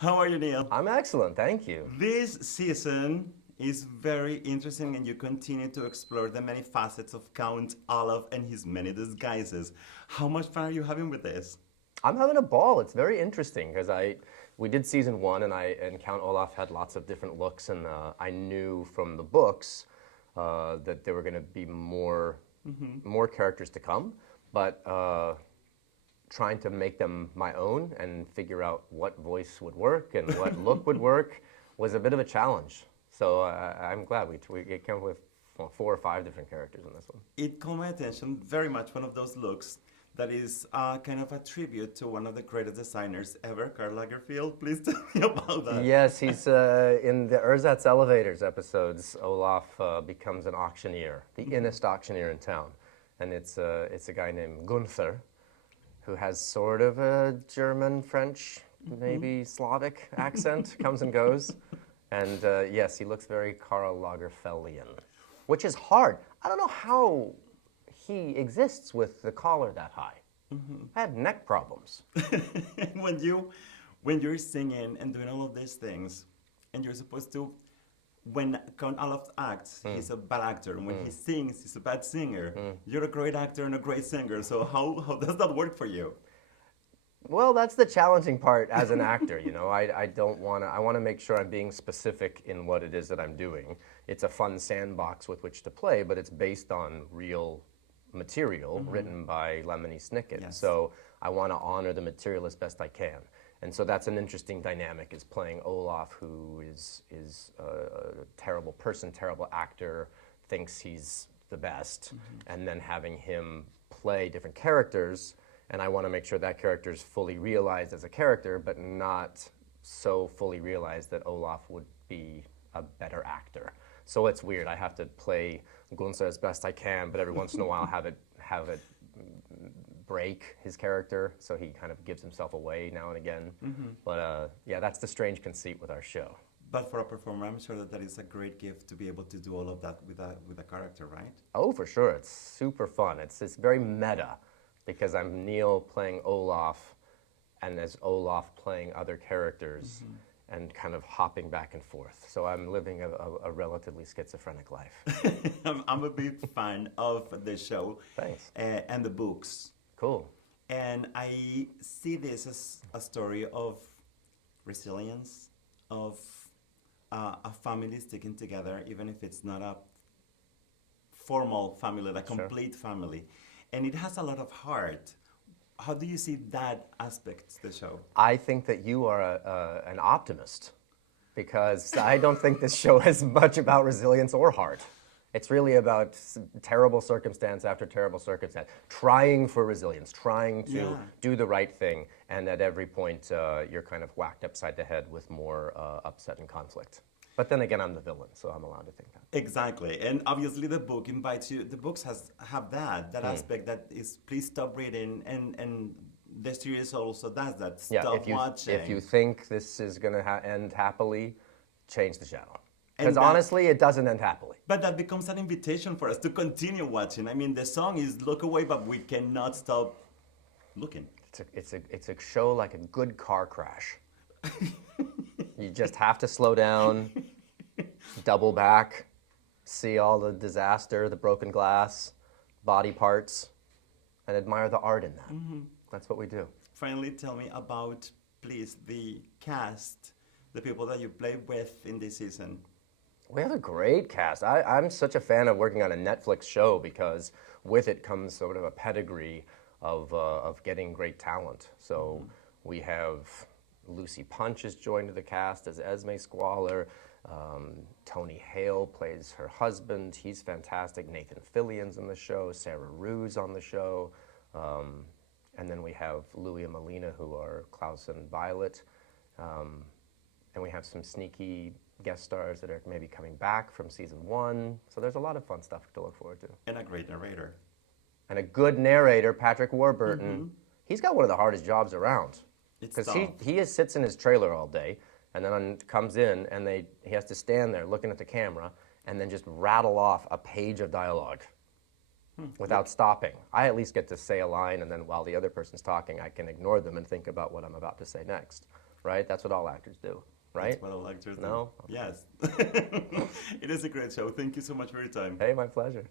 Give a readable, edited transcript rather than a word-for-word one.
How are you, Neil? I'm excellent, thank you. This season is very interesting, and you continue to explore the many facets of Count Olaf and his many disguises. How much fun are you having with this? I'm having a ball. It's very interesting because we did season one, and Count Olaf had lots of different looks, and I knew from the books that there were going to be more characters to come, but trying to make them my own and figure out what voice would work and what look would work was a bit of a challenge. So I'm glad we came up with 4 or 5 different characters in this one. It caught my attention very much. One of those looks that is kind of a tribute to one of the greatest designers ever, Karl Lagerfeld. Please tell me about that. Yes, he's in the Ersatz Elevators episodes. Olaf becomes an auctioneer, the innest auctioneer in town, and it's a guy named Gunther, who has sort of a German, French, maybe Slavic accent, comes and goes, and yes, he looks very Karl Lagerfeldian, which is hard. I don't know how he exists with the collar that high. I had neck problems. when you when you're singing and doing all of these things, and you're supposed to, when Count Olaf acts, he's a bad actor, and when he sings, he's a bad singer. You're a great actor and a great singer. So how does that work for you? Well, that's the challenging part as an actor, you know. I don't want to, I want to make sure I'm being specific in what it is that I'm doing. It's a fun sandbox with which to play, but it's based on real material written by Lemony Snicket. Yes. So I want to honor the material as best I can. And so that's an interesting dynamic, is playing Olaf, who is a terrible person, terrible actor, thinks he's the best, and then having him play different characters. And I want to make sure that character is fully realized as a character, but not so fully realized that Olaf would be a better actor. So it's weird. I have to play Gunther as best I can, but every once in a while have it break his character, so he kind of gives himself away now and again. But yeah, that's the strange conceit with our show. But for a performer, I'm sure that is a great gift to be able to do all of that with a character, right? Oh, for sure. It's super fun. It's very meta, because I'm Neil playing Olaf, and as Olaf playing other characters, and kind of hopping back and forth. So I'm living a relatively schizophrenic life. I'm a big fan of the show. Thanks. And the books. Cool. And I see this as a story of resilience, of a family sticking together, even if it's not a formal family, a complete family. And it has a lot of heart. How do you see that aspect of the show? I think that you are an optimist, because I don't think this show is much about resilience or heart. It's really about terrible circumstance after terrible circumstance, trying for resilience, trying to do the right thing, and at every point you're kind of whacked upside the head with more upset and conflict. But then again, I'm the villain, so I'm allowed to think that. Exactly, and obviously the book invites you. The books have that aspect that is, please stop reading, and the series also does that. Stop watching. If you think this is going to end happily, change the channel. Because honestly, it doesn't end happily. But that becomes an invitation for us to continue watching. I mean, the song is "Look Away," but we cannot stop looking. It's a show like a good car crash. You just have to slow down, double back, see all the disaster, the broken glass, body parts, and admire the art in that. That's what we do. Finally, tell me about, please, the cast, the people that you play with in this season. We have a great cast. I'm such a fan of working on a Netflix show, because with it comes sort of a pedigree of getting great talent. So we have Lucy Punch has joined the cast as Esme Squalor. Tony Hale plays her husband. He's fantastic. Nathan Fillion's in the show. Sarah Rue's on the show. And then we have Louis and Melina, who are Klaus and Violet. And we have some sneaky guest stars that are maybe coming back from season 1. So there's a lot of fun stuff to look forward to. And a great narrator. And a good narrator, Patrick Warburton. He's got one of the hardest jobs around. Because he sits in his trailer all day, and then comes in, and he has to stand there looking at the camera, and then just rattle off a page of dialogue without stopping. I at least get to say a line, and then while the other person's talking, I can ignore them and think about what I'm about to say next. right? That's what all actors do, right? That's what all actors do. No? Yes. It is a great show. Thank you so much for your time. Hey, my pleasure.